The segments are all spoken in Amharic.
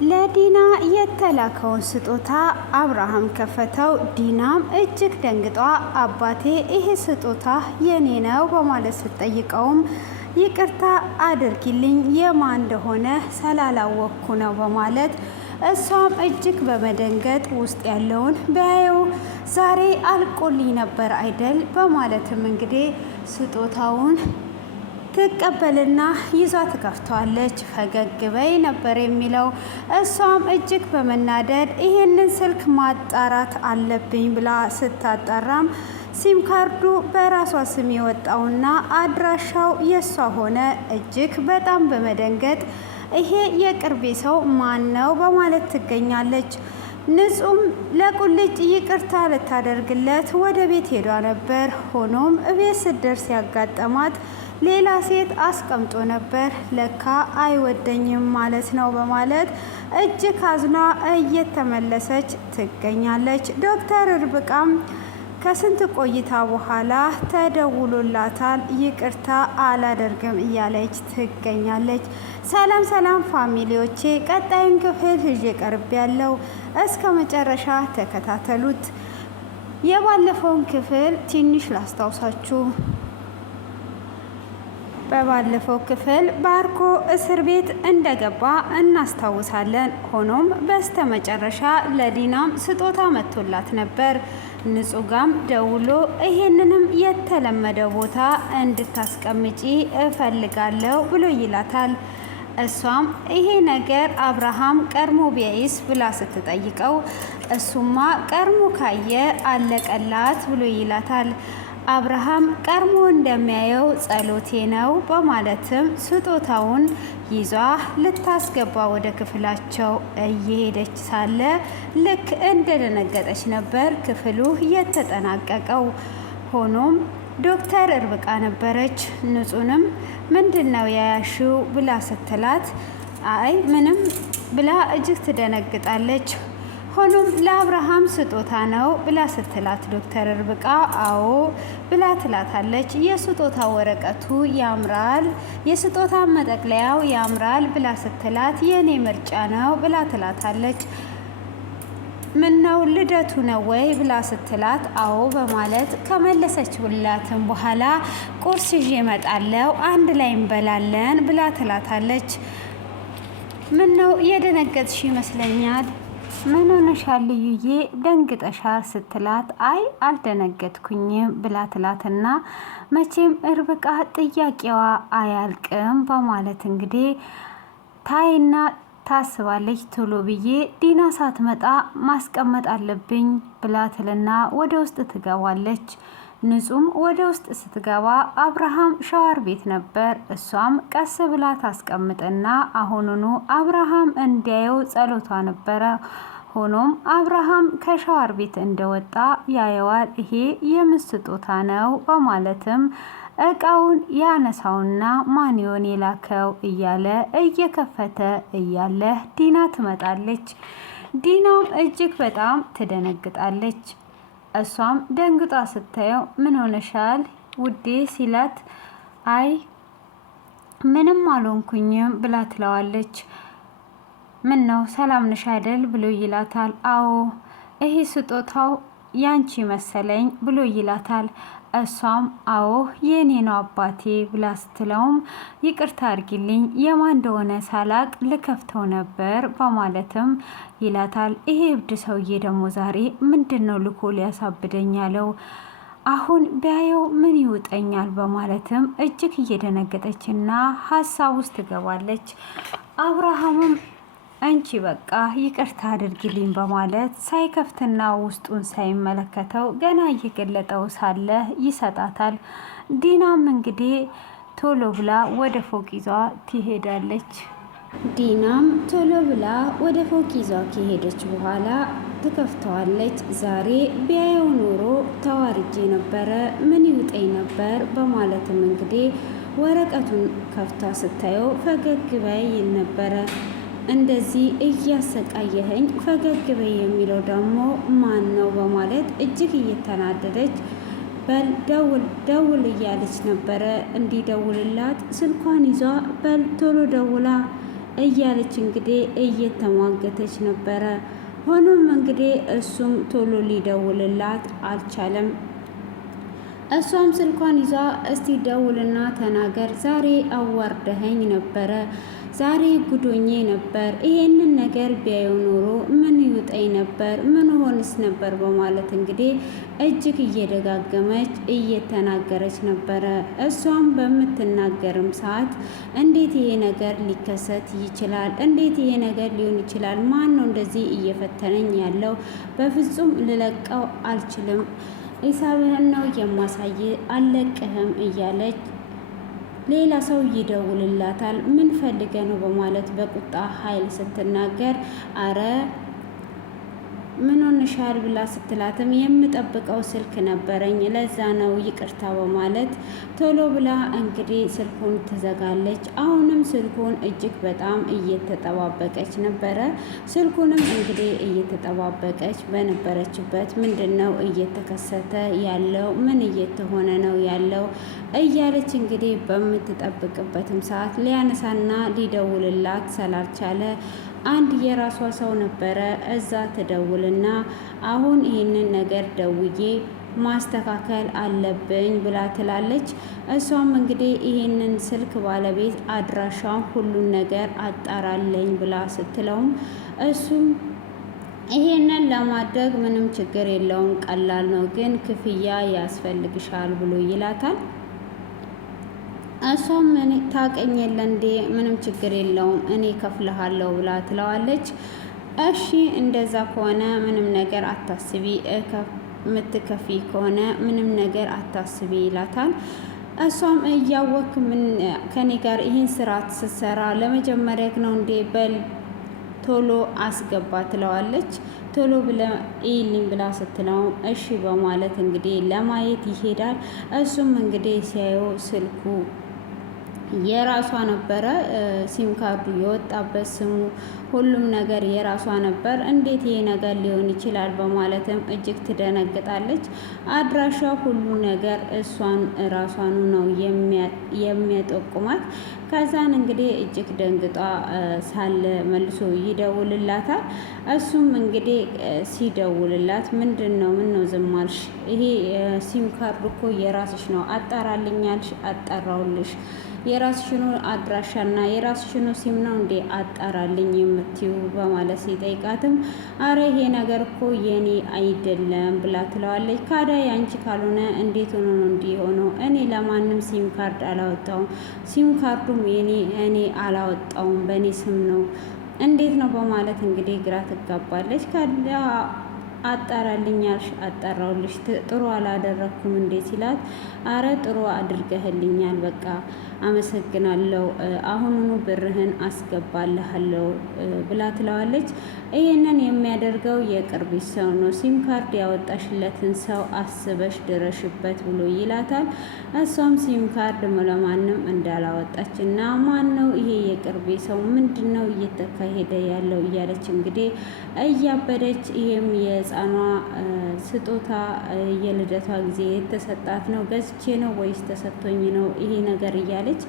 ለዲና የተላከውን ስጦታ አብርሃም ከፈተው። ዲናም እጅግ ደንግጧ አባቴ ይሄ ስጦታ የኔ ነው በማለት ስትጠይቀውም ይቅርታ አድርጊልኝ የማን እንደሆነ ስላላወቅኩ ነው በማለት እሷም እጅግ በመደንገጥ ውስጥ ያለውን ቢያየው ዛሬ አልቆልኝ ነበር አይደል በማለትም እንግዲህ ስጦታውን ትቀበልና ይዟ ትከፍተዋለች። ፈገግ በይ ነበር የሚለው። እሷም እጅግ በመናደድ ይሄንን ስልክ ማጣራት አለብኝ ብላ ስታጣራም ሲም ካርዱ በራሷ ስም የወጣውና አድራሻው የሷ ሆነ። እጅግ በጣም በመደንገጥ ይሄ የቅርቤ ሰው ማን ነው በማለት ትገኛለች። ንጹም ለቁልጭ ይቅርታ ልታደርግለት ወደ ቤት ሄዷ ነበር። ሆኖም እቤት ስትደርስ ያጋጠማት ሌላ ሴት አስቀምጦ ነበር። ለካ አይወደኝም ማለት ነው በማለት እጅግ አዝና እየተመለሰች ትገኛለች። ዶክተር ርብቃም ከስንት ቆይታ በኋላ ተደውሎላታል። ይቅርታ አላደርግም እያለች ትገኛለች። ሰላም ሰላም ፋሚሊዎቼ፣ ቀጣዩን ክፍል ይዤ ቀርብ ያለው እስከ መጨረሻ ተከታተሉት። የባለፈውን ክፍል ትንሽ ላስታውሳችሁ። በባለፈው ክፍል ባርኮ እስር ቤት እንደገባ እናስታውሳለን። ሆኖም በስተመጨረሻ ለዲናም ስጦታ መጥቶላት ነበር። ንጹጋም ደውሎ ይሄንንም የተለመደ ቦታ እንድታስቀምጪ እፈልጋለሁ ብሎ ይላታል። እሷም ይሄ ነገር አብርሃም ቀድሞ ቢያይስ ብላ ስትጠይቀው እሱማ ቀድሞ ካየ አለቀላት ብሎ ይላታል። አብርሃም ቀድሞ እንደሚያየው ጸሎቴ ነው በማለትም ስጦታውን ይዟ ልታስገባ ወደ ክፍላቸው እየሄደች ሳለ ልክ እንደደነገጠች ነበር ክፍሉ የተጠናቀቀው። ሆኖም ዶክተር ርብቃ ነበረች። ንጹንም ምንድነው ያያሽው ብላ ስትላት አይ ምንም ብላ እጅግ ትደነግጣለች። ሆኖም ለአብርሃም ስጦታ ነው ብላ ስትላት ዶክተር ርብቃ አዎ ብላ ትላታለች። የስጦታ ወረቀቱ ያምራል፣ የስጦታ መጠቅለያው ያምራል ብላ ስትላት የኔ ምርጫ ነው ብላ ትላታለች። ምን ነው ልደቱ ነው ወይ ብላ ስትላት አዎ በማለት ከመለሰች ብላትም በኋላ ቁርስ ይዤ እመጣለሁ አንድ ላይ እንበላለን ብላ ትላታለች። ምን ነው የደነገጥሽ ይመስለኛል፣ ምን ሆነሻል ልዩዬ ደንግጠሻል ስትላት አይ አልደነገጥኩኝም ብላ ትላትና መቼም ርብቃ ጥያቄዋ አያልቅም በማለት እንግዲህ ታይና ታስባለች። ቶሎ ብዬ ዲና ሳትመጣ ማስቀመጥ አለብኝ ብላ ትልና ወደ ውስጥ ትገባለች። ንጹም ወደ ውስጥ ስትገባ አብርሃም ሻወር ቤት ነበር። እሷም ቀስ ብላ ታስቀምጥና አሁኑኑ አብርሃም እንዲያየው ጸሎቷ ነበረ። ሆኖም አብርሃም ከሻወር ቤት እንደወጣ ያየዋል። ይሄ የምን ስጦታ ነው በማለትም እቃውን ያነሳውና ማንዮን የላከው እያለ እየከፈተ እያለ ዲና ትመጣለች። ዲናም እጅግ በጣም ትደነግጣለች። እሷም ደንግጣ ስታየው ምን ሆነሻል ውዴ ሲላት አይ ምንም አልሆንኩኝም ብላ ትለዋለች። ምን ነው ሰላም ነሽ አይደል ብሎ ይላታል። አዎ ይሄ ስጦታው ያንቺ መሰለኝ ብሎ ይላታል። እሷም አዎ የኔ ነው አባቴ ብላ ስትለውም ይቅርታ አድርጊልኝ የማን እንደሆነ ሳላቅ ልከፍተው ነበር በማለትም ይላታል። ይሄ እብድ ሰውዬ ደግሞ ዛሬ ምንድን ነው ልኮ ሊያሳብደኝ ያለው? አሁን ቢያየው ምን ይውጠኛል በማለትም እጅግ እየደነገጠችና ሀሳብ ውስጥ ትገባለች። አብርሃምም አንቺ በቃ ይቅርታ አድርጊልኝ በማለት ሳይከፍትና ውስጡን ሳይመለከተው ገና እየገለጠው ሳለ ይሰጣታል። ዲናም እንግዲህ ቶሎ ብላ ወደ ፎቅ ይዟ ትሄዳለች። ዲናም ቶሎ ብላ ወደ ፎቅ ይዟ ከሄደች በኋላ ትከፍተዋለች። ዛሬ ቢያየው ኖሮ ተዋርጄ ነበረ፣ ምን ይውጠኝ ነበር በማለትም እንግዲህ ወረቀቱን ከፍታ ስታየው ፈገግ በይ ነበረ። እንደዚህ እያሰቃየኸኝ ፈገግ በይ የሚለው ደግሞ ማን ነው በማለት እጅግ እየተናደደች በል ደውል እያለች ነበረ። እንዲደውልላት ስልኳን ይዟ በል ቶሎ ደውላ እያለች እንግዲህ እየተሟገተች ነበረ። ሆኖም እንግዲህ እሱም ቶሎ ሊደውልላት አልቻለም። እሷም ስልኳን ይዛ እስቲ ደውልና ተናገር፣ ዛሬ አዋርደኸኝ ነበረ፣ ዛሬ ጉዶኜ ነበር፣ ይሄንን ነገር ቢያዩ ኖሮ ምን ይውጠኝ ነበር፣ ምን ሆንስ ነበር በማለት እንግዲህ እጅግ እየደጋገመች እየተናገረች ነበረ። እሷም በምትናገርም ሰዓት እንዴት ይሄ ነገር ሊከሰት ይችላል? እንዴት ይሄ ነገር ሊሆን ይችላል? ማን ነው እንደዚህ እየፈተነኝ ያለው? በፍጹም ልለቀው አልችልም፣ ሂሳብህን ነው የማሳይ፣ አልለቅህም እያለች ሌላ ሰው ይደውልላታል። ምን ፈልገ ነው በማለት በቁጣ ኃይል ስትናገር አረ ምን ሆንሻል ብላ ስትላትም የምጠብቀው ስልክ ነበረኝ ለዛ ነው ይቅርታ በማለት ቶሎ ብላ እንግዲህ ስልኩን ትዘጋለች። አሁንም ስልኩን እጅግ በጣም እየተጠባበቀች ነበረ። ስልኩንም እንግዲህ እየተጠባበቀች በነበረችበት ምንድን ነው እየተከሰተ ያለው፣ ምን እየተሆነ ነው ያለው እያለች እንግዲህ በምትጠብቅበትም ሰዓት ሊያነሳና ሊደውልላት ስላልቻለ አንድ የራሷ ሰው ነበረ። እዛ ትደውልና አሁን ይህንን ነገር ደውዬ ማስተካከል አለብኝ ብላ ትላለች። እሷም እንግዲህ ይህንን ስልክ ባለቤት አድራሻውን ሁሉን ነገር አጣራለኝ ብላ ስትለውም እሱም ይሄንን ለማድረግ ምንም ችግር የለውም፣ ቀላል ነው፣ ግን ክፍያ ያስፈልግሻል ብሎ ይላታል። እሷም ታቀኝ የለ እንዴ? ምንም ችግር የለውም እኔ ከፍልሃለሁ ብላ ትለዋለች። እሺ እንደዛ ከሆነ ምንም ነገር አታስቢ፣ የምትከፊ ከሆነ ምንም ነገር አታስቢ ይላታል። እሷም እያወክ ምን ከኔ ጋር ይህን ስራ ስትሰራ ለመጀመሪያ ነው እንዴ? በል ቶሎ አስገባ ትለዋለች። ቶሎ ብለ ይልኝ ብላ ስትለው እሺ በማለት እንግዲህ ለማየት ይሄዳል። እሱም እንግዲህ ሲያየው ስልኩ የራሷ ነበረ። ሲም ካርዱ የወጣበት ስሙ ሁሉም ነገር የራሷ ነበር። እንዴት ይሄ ነገር ሊሆን ይችላል በማለትም እጅግ ትደነግጣለች። አድራሻ ሁሉ ነገር እሷን ራሷኑ ነው የሚያጠቁማት። ከዛን እንግዲህ እጅግ ደንግጧ ሳለ መልሶ ይደውልላታል። እሱም እንግዲህ ሲደውልላት ምንድን ነው ምን ነው ዝም አልሽ? ይሄ ሲም ካርድ እኮ የራስሽ ነው፣ አጣራልኛልሽ፣ አጣራውልሽ የራስሽኑ አድራሻና የራስሽኑ ሲም ነው እንዴ አጣራልኝ የምትዩ በማለት ሲጠይቃትም አረ ይሄ ነገር እኮ የኔ አይደለም ብላ ትለዋለች። ካዳ ያንቺ ካልሆነ እንዴት ሆኖ ነው እንዲህ ሆኖ? እኔ ለማንም ሲም ካርድ አላወጣውም፣ ሲም ካርዱም እኔ አላወጣውም፣ በእኔ ስም ነው፣ እንዴት ነው በማለት እንግዲህ ግራ ትጋባለች። ካዳ አጣራልኛልሽ፣ አጣራውልሽ፣ ጥሩ አላደረኩም እንዴ ሲላት አረ ጥሩ አድርገህልኛል፣ በቃ አመሰግናለሁ፣ አሁኑኑ ብርህን አስገባልሃለሁ ብላ ትለዋለች። ይህንን የሚያደርገው የቅርብ ሰው ነው፣ ሲም ካርድ ያወጣሽለትን ሰው አስበሽ ድረሽበት ብሎ ይላታል። እሷም ሲም ካርድ ለማንም እንዳላወጣች እና ማን ነው ይሄ የቅርብ ሰው፣ ምንድን ነው እየተካሄደ ያለው እያለች እንግዲህ እያበደች ይህም የህፃኗ ስጦታ የልደቷ ጊዜ የተሰጣት ነው፣ ገዝቼ ነው ወይስ ተሰጥቶኝ ነው ይሄ ነገር እያለች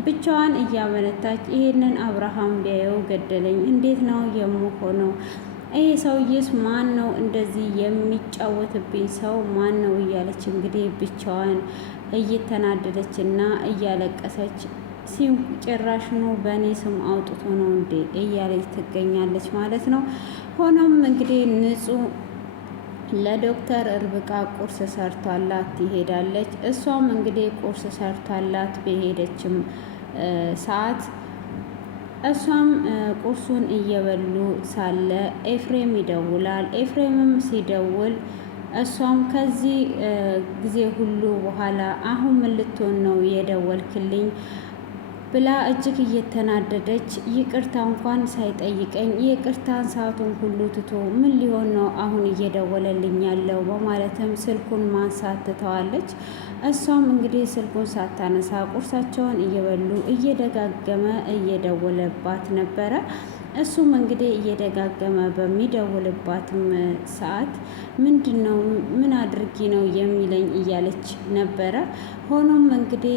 ብቻዋን እያመነታች ይሄንን አብርሃም ቢያየው ገደለኝ፣ እንዴት ነው የምሆነው? ይሄ ሰውዬስ ማን ነው እንደዚህ የሚጫወትብኝ ሰው ማን ነው? እያለች እንግዲህ ብቻዋን እየተናደደች እና እያለቀሰች ሲም ጭራሽ ነው በእኔ ስም አውጥቶ ነው እንዴ እያለች ትገኛለች ማለት ነው። ሆኖም እንግዲህ ንጹህ ለዶክተር ርብቃ ቁርስ ሰርቷላት ትሄዳለች። እሷም እንግዲህ ቁርስ ሰርቷላት በሄደችም ሰዓት እሷም ቁርሱን እየበሉ ሳለ ኤፍሬም ይደውላል። ኤፍሬምም ሲደውል እሷም ከዚህ ጊዜ ሁሉ በኋላ አሁን ምን ልትሆን ነው የደወልክልኝ ብላ እጅግ እየተናደደች ይቅርታ እንኳን ሳይጠይቀኝ የይቅርታን ሰዓቱን ሁሉ ትቶ ምን ሊሆን ነው አሁን እየደወለልኝ ያለው በማለትም ስልኩን ማንሳት ትተዋለች። እሷም እንግዲህ ስልኩን ሳታነሳ ቁርሳቸውን እየበሉ እየደጋገመ እየደወለባት ነበረ። እሱም እንግዲህ እየደጋገመ በሚደውልባትም ሰዓት ምንድን ነው ምን አድርጊ ነው የሚለኝ እያለች ነበረ። ሆኖም እንግዲህ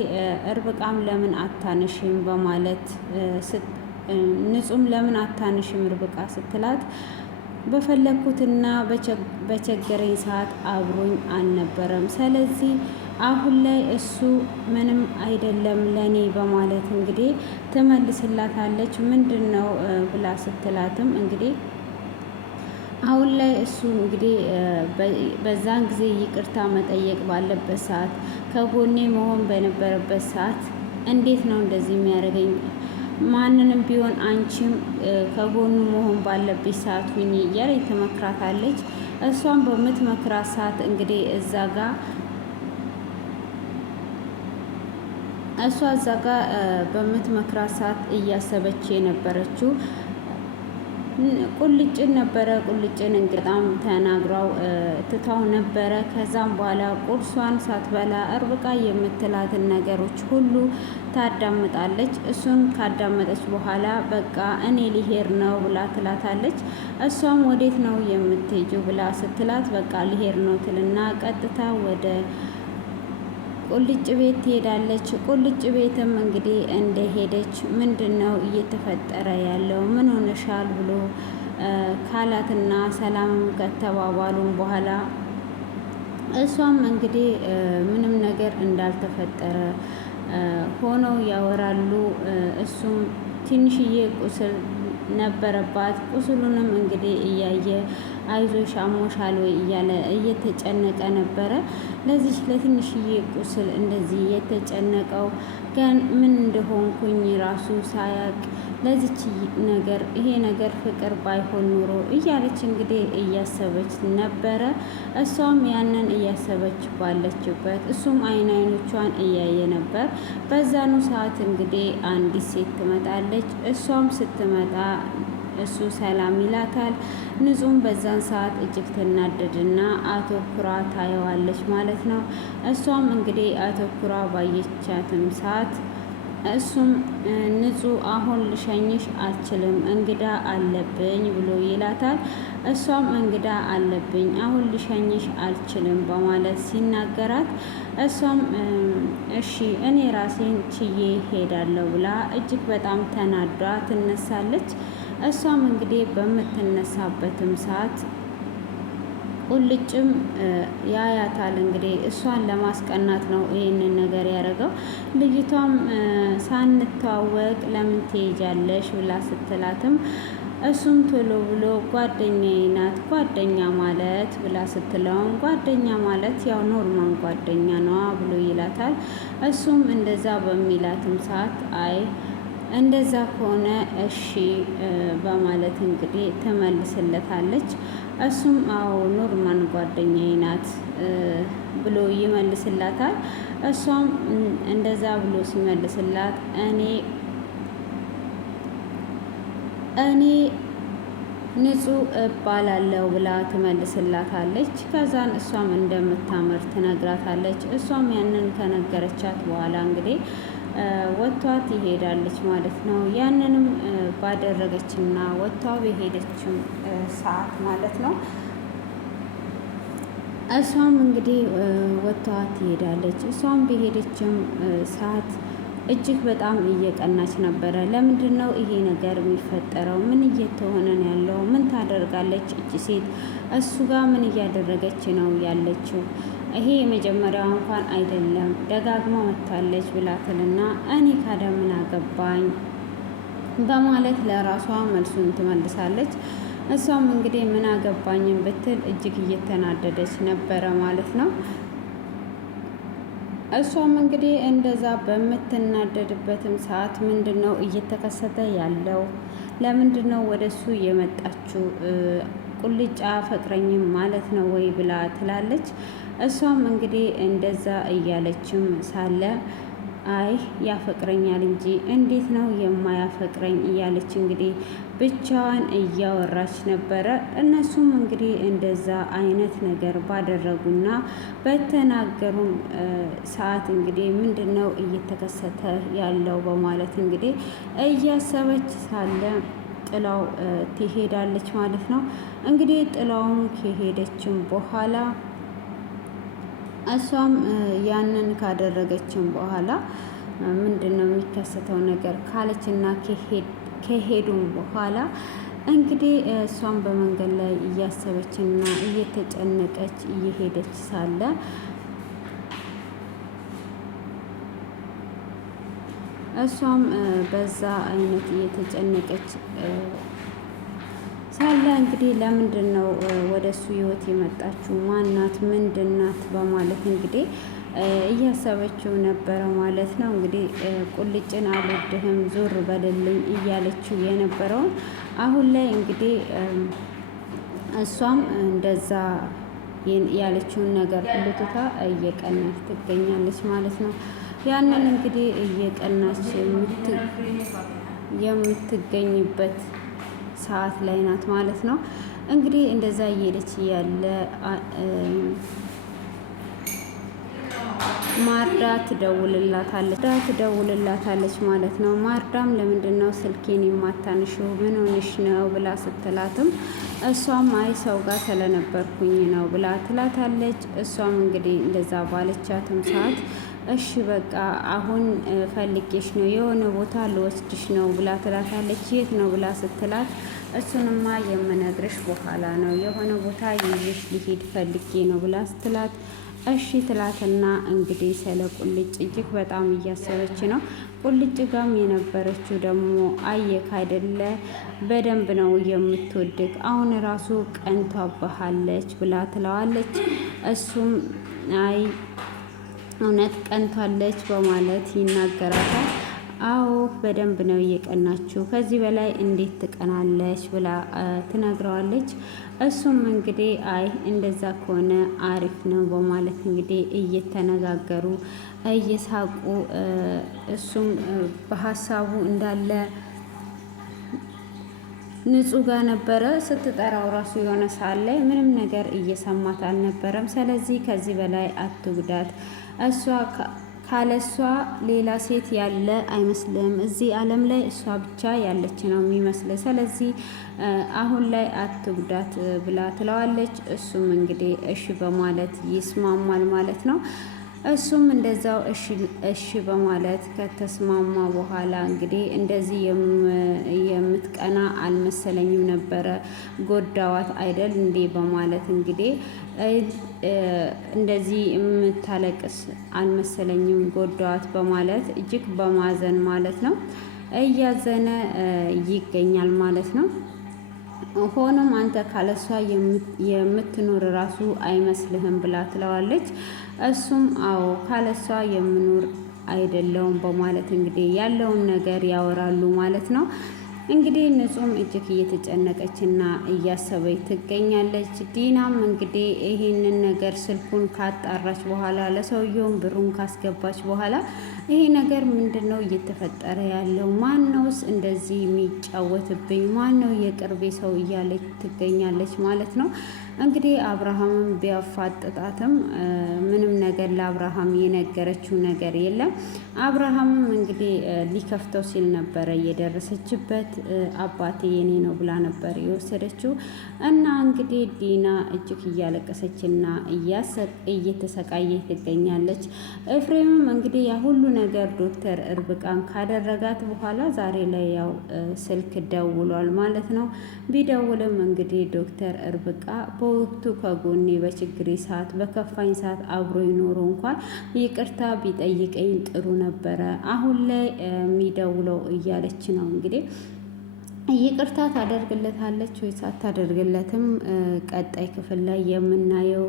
ርብቃም ለምን አታነሽም በማለት ንጹም ለምን አታንሽም ርብቃ ስትላት በፈለግኩትና በቸገረኝ ሰዓት አብሮኝ አልነበረም። ስለዚህ አሁን ላይ እሱ ምንም አይደለም ለኔ በማለት እንግዲህ ትመልስላታለች። ምንድን ነው ብላ ስትላትም እንግዲህ አሁን ላይ እሱ እንግዲህ በዛን ጊዜ ይቅርታ መጠየቅ ባለበት ሰዓት ከጎኔ መሆን በነበረበት ሰዓት እንዴት ነው እንደዚህ የሚያደርገኝ? ማንንም ቢሆን አንቺም ከጎኑ መሆን ባለብሽ ሰዓት ሁኚ እያለ ትመክራታለች። እሷም በምትመክራት ሰዓት እንግዲህ እዛ ጋ በምትመክራት ሰዓት እያሰበች የነበረችው ቁልጭን ነበረ። ቁልጭን እንግዲህ በጣም ተናግራው ትታው ነበረ። ከዛም በኋላ ቁርሷን ሳትበላ ርብቃ የምትላትን ነገሮች ሁሉ ታዳምጣለች። እሱን ካዳመጠች በኋላ በቃ እኔ ሊሄድ ነው ብላ ትላታለች። እሷም ወዴት ነው የምትሄጂው ብላ ስትላት በቃ ሊሄድ ነው ትልና ቀጥታ ወደ ቁልጭ ቤት ትሄዳለች። ቁልጭ ቤትም እንግዲህ እንደሄደች ምንድን ነው እየተፈጠረ ያለው ምን ሆነሻል ብሎ ካላትና ሰላምም ከተባባሉም በኋላ እሷም እንግዲህ ምንም ነገር እንዳልተፈጠረ ሆነው ያወራሉ። እሱም ትንሽዬ ቁስል ነበረባት። ቁስሉንም እንግዲህ እያየ አይዞሽ አሞሻል ወይ እያለ እየተጨነቀ ነበረ። ለዚች ለትንሽዬ ቁስል እንደዚህ የተጨነቀው ግን ምን እንደሆንኩኝ ራሱ ሳያቅ ለዚች ነገር ይሄ ነገር ፍቅር ባይሆን ኑሮ እያለች እንግዲህ እያሰበች ነበረ። እሷም ያንን እያሰበች ባለችበት እሱም አይኖቿን እያየ ነበር። በዛኑ ሰዓት እንግዲህ አንዲት ሴት ትመጣለች። እሷም ስትመጣ እሱ ሰላም ይላታል። ንጹም በዛን ሰዓት እጅግ ትናደድና አተኩራ ታየዋለች ማለት ነው። እሷም እንግዲህ አተኩራ ባየቻትም ሰዓት እሱም ንጹህ አሁን ልሸኝሽ አልችልም እንግዳ አለብኝ ብሎ ይላታል። እሷም እንግዳ አለብኝ አሁን ልሸኝሽ አልችልም በማለት ሲናገራት እሷም እሺ እኔ ራሴን ችዬ ሄዳለሁ ብላ እጅግ በጣም ተናዳ ትነሳለች። እሷም እንግዲህ በምትነሳበትም ሰዓት ቁልጭም ያያታል። እንግዲህ እሷን ለማስቀናት ነው ይህንን ነገር ያደረገው። ልጅቷም ሳንተዋወቅ ለምን ትሄጃለሽ ብላ ስትላትም እሱም ቶሎ ብሎ ጓደኛዬ ናት ጓደኛ ማለት ብላ ስትለውም ጓደኛ ማለት ያው ኖርማል ጓደኛ ነዋ ብሎ ይላታል። እሱም እንደዛ በሚላትም ሰዓት አይ እንደዛ ከሆነ እሺ በማለት እንግዲህ ትመልስለታለች። እሱም አዎ ኖርማል ጓደኛዬ ናት ብሎ ይመልስላታል። እሷም እንደዛ ብሎ ሲመልስላት እኔ ንጹህ እባላለሁ ብላ ትመልስላታለች። ከዛን እሷም እንደምታምር ትነግራታለች። እሷም ያንን ከነገረቻት በኋላ እንግዲህ ወጥቷት ይሄዳለች ማለት ነው። ያንንም ባደረገችና ወጥቷ በሄደችም ሰዓት ማለት ነው። እሷም እንግዲህ ወጥቷት ትሄዳለች። እሷም በሄደችም ሰዓት እጅግ በጣም እየቀናች ነበረ። ለምንድን ነው ይሄ ነገር የሚፈጠረው? ምን እየተሆነ ነው ያለው? ምን ታደርጋለች እቺ ሴት? እሱ ጋር ምን እያደረገች ነው ያለችው? ይሄ የመጀመሪያዋ እንኳን አይደለም ደጋግማ መታለች ብላትልና እኔ ካደ ምን አገባኝ በማለት ለራሷ መልሱን ትመልሳለች። እሷም እንግዲህ ምን አገባኝም ብትል እጅግ እየተናደደች ነበረ ማለት ነው። እሷም እንግዲህ እንደዛ በምትናደድበትም ሰዓት ምንድን ነው እየተከሰተ ያለው? ለምንድን ነው ወደ እሱ የመጣችው? ቁልጫ ፈቅረኝም ማለት ነው ወይ ብላ ትላለች። እሷም እንግዲህ እንደዛ እያለችም ሳለ አይ ያፈቅረኛል እንጂ እንዴት ነው የማያፈቅረኝ እያለች እንግዲህ ብቻዋን እያወራች ነበረ። እነሱም እንግዲህ እንደዛ አይነት ነገር ባደረጉና በተናገሩም ሰዓት እንግዲህ ምንድን ነው እየተከሰተ ያለው በማለት እንግዲህ እያሰበች ሳለ ጥላው ትሄዳለች ማለት ነው። እንግዲህ ጥላውም ከሄደችም በኋላ እሷም ያንን ካደረገችም በኋላ ምንድን ነው የሚከሰተው ነገር ካለችና ከሄዱም በኋላ እንግዲህ እሷም በመንገድ ላይ እያሰበችና እየተጨነቀች እየሄደች ሳለ እሷም በዛ አይነት እየተጨነቀች ሳለ እንግዲህ ለምንድን ነው ወደ እሱ ህይወት የመጣችው? ማናት? ምንድናት? በማለት እንግዲህ እያሰበችው ነበረ ማለት ነው። እንግዲህ ቁልጭን አልወድህም ዞር በልልኝ እያለችው የነበረውን አሁን ላይ እንግዲህ እሷም እንደዛ ያለችውን ነገር ሁሉ ትታ እየቀናች ትገኛለች ማለት ነው። ያንን እንግዲህ እየቀናች የምትገኝበት ሰዓት ላይ ናት ማለት ነው። እንግዲህ እንደዛ እየሄደች እያለ ማርዳ ትደውልላታለች ማለት ነው። ማርዳም ለምንድን ነው ስልኬን የማታንሺው ምን ሆንሽ ነው ብላ ስትላትም እሷም አይ ሰው ጋር ስለነበርኩኝ ነው ብላ ትላታለች። እሷም እንግዲህ እንደዛ ባለቻትም ሰዓት እሺ በቃ አሁን ፈልጌሽ ነው የሆነ ቦታ ልወስድሽ ነው ብላ ትላታለች። የት ነው ብላ ስትላት እሱንማ የምነግርሽ በኋላ ነው የሆነ ቦታ ይዤሽ ሊሄድ ፈልጌ ነው ብላ ስትላት እሺ ትላትና እንግዲህ ስለ ቁልጭ እጅግ በጣም እያሰበች ነው። ቁልጭ ጋም የነበረችው ደግሞ አየክ አይደለ በደንብ ነው የምትወድቅ አሁን ራሱ ቀንቷብሃለች ብላ ትለዋለች። እሱም አይ እውነት ቀንቷለች በማለት ይናገራታል። አዎ በደንብ ነው እየቀናችው ከዚህ በላይ እንዴት ትቀናለች ብላ ትነግረዋለች። እሱም እንግዲህ አይ እንደዛ ከሆነ አሪፍ ነው በማለት እንግዲህ እየተነጋገሩ እየሳቁ እሱም በሀሳቡ እንዳለ ንጹህ ጋር ነበረ። ስትጠራው ራሱ የሆነ ሰዓት ላይ ምንም ነገር እየሰማት አልነበረም። ስለዚህ ከዚህ በላይ አትጉዳት እሷ ካለሷ ሌላ ሴት ያለ አይመስልም። እዚህ ዓለም ላይ እሷ ብቻ ያለች ነው የሚመስል። ስለዚህ አሁን ላይ አትጉዳት ብላ ትለዋለች። እሱም እንግዲህ እሺ በማለት ይስማማል ማለት ነው። እሱም እንደዛው እሺ በማለት ከተስማማ በኋላ እንግዲህ እንደዚህ የምትቀና አልመሰለኝም ነበረ ጎዳዋት አይደል እንዴ በማለት እንግዲህ እንደዚህ የምታለቅስ አልመሰለኝም ጎዳዋት በማለት እጅግ በማዘን ማለት ነው እያዘነ ይገኛል ማለት ነው። ሆኖም አንተ ካለሷ የምትኖር ራሱ አይመስልህም ብላ ትለዋለች። እሱም አዎ ካለሷ የምኖር አይደለውም በማለት እንግዲህ ያለውን ነገር ያወራሉ ማለት ነው። እንግዲህ ንጹም እጅግ እየተጨነቀችና እያሰበች ትገኛለች። ዲናም እንግዲህ ይሄንን ነገር ስልኩን ካጣራች በኋላ ለሰውየውም ብሩን ካስገባች በኋላ ይሄ ነገር ምንድን ነው እየተፈጠረ ያለው? ማነውስ እንደዚህ የሚጫወትብኝ? ማነው የቅርቤ ሰው እያለች ትገኛለች ማለት ነው። እንግዲህ አብርሃምም ቢያፋጥጣትም ምንም ነገር ለአብርሃም የነገረችው ነገር የለም። አብርሃምም እንግዲህ ሊከፍተው ሲል ነበረ እየደረሰችበት አባቴ የኔ ነው ብላ ነበር የወሰደችው እና እንግዲህ ዲና እጅግ እያለቀሰችና እየተሰቃየች ትገኛለች። ኤፍሬምም እንግዲህ ያ ሁሉ ነገር ዶክተር እርብቃን ካደረጋት በኋላ ዛሬ ላይ ያው ስልክ ደውሏል ማለት ነው። ቢደውልም እንግዲህ ዶክተር እርብቃ በወቅቱ ከጎኔ በችግሬ ሰዓት በከፋኝ ሰዓት አብሮ ይኖሩ እንኳን ይቅርታ ቢጠይቀኝ ጥሩ ነበረ። አሁን ላይ የሚደውለው እያለች ነው እንግዲህ ይቅርታ ታደርግለታለች ወይስ አታደርግለትም? ቀጣይ ክፍል ላይ የምናየው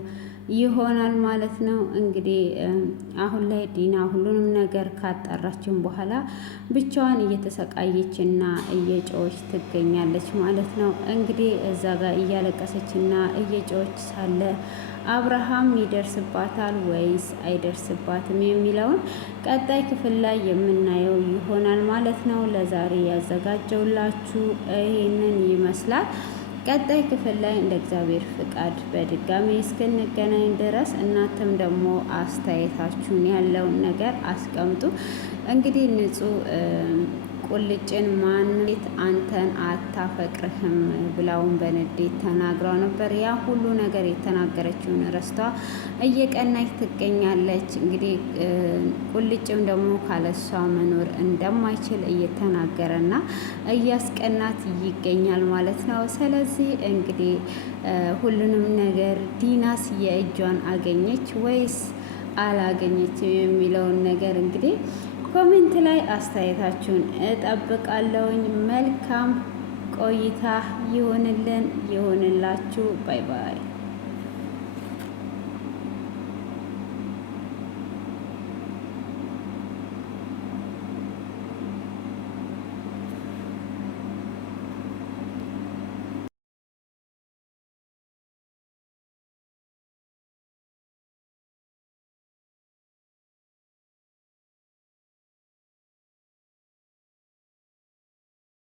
ይሆናል ማለት ነው። እንግዲህ አሁን ላይ ዲና ሁሉንም ነገር ካጣራችን በኋላ ብቻዋን እየተሰቃየች እና እየጮች ትገኛለች ማለት ነው። እንግዲህ እዛ ጋር እያለቀሰች እና እየጮች ሳለ አብርሃም ይደርስባታል ወይስ አይደርስባትም የሚለውን ቀጣይ ክፍል ላይ የምናየው ይሆናል ማለት ነው። ለዛሬ ያዘጋጀውላችሁ ይሄንን ይመስላል። ቀጣይ ክፍል ላይ እንደ እግዚአብሔር ፍቃድ በድጋሚ እስክንገናኝ ድረስ እናንተም ደግሞ አስተያየታችሁን ያለውን ነገር አስቀምጡ። እንግዲህ ንጹህ ቁልጭን ማንት አንተን አታፈቅርህም ብላውን በንዴት ተናግረው ነበር። ያ ሁሉ ነገር የተናገረችውን ረስቷ እየቀናች ትገኛለች። እንግዲህ ቁልጭም ደግሞ ካለሷ መኖር እንደማይችል እየተናገረና እያስቀናት ይገኛል ማለት ነው። ስለዚህ እንግዲህ ሁሉንም ነገር ዲናስ የእጇን አገኘች ወይስ አላገኘችም የሚለውን ነገር እንግዲህ ኮሜንት ላይ አስተያየታችሁን እጠብቃለሁኝ። መልካም ቆይታ ይሆንልን ይሆንላችሁ። ባይ ባይ።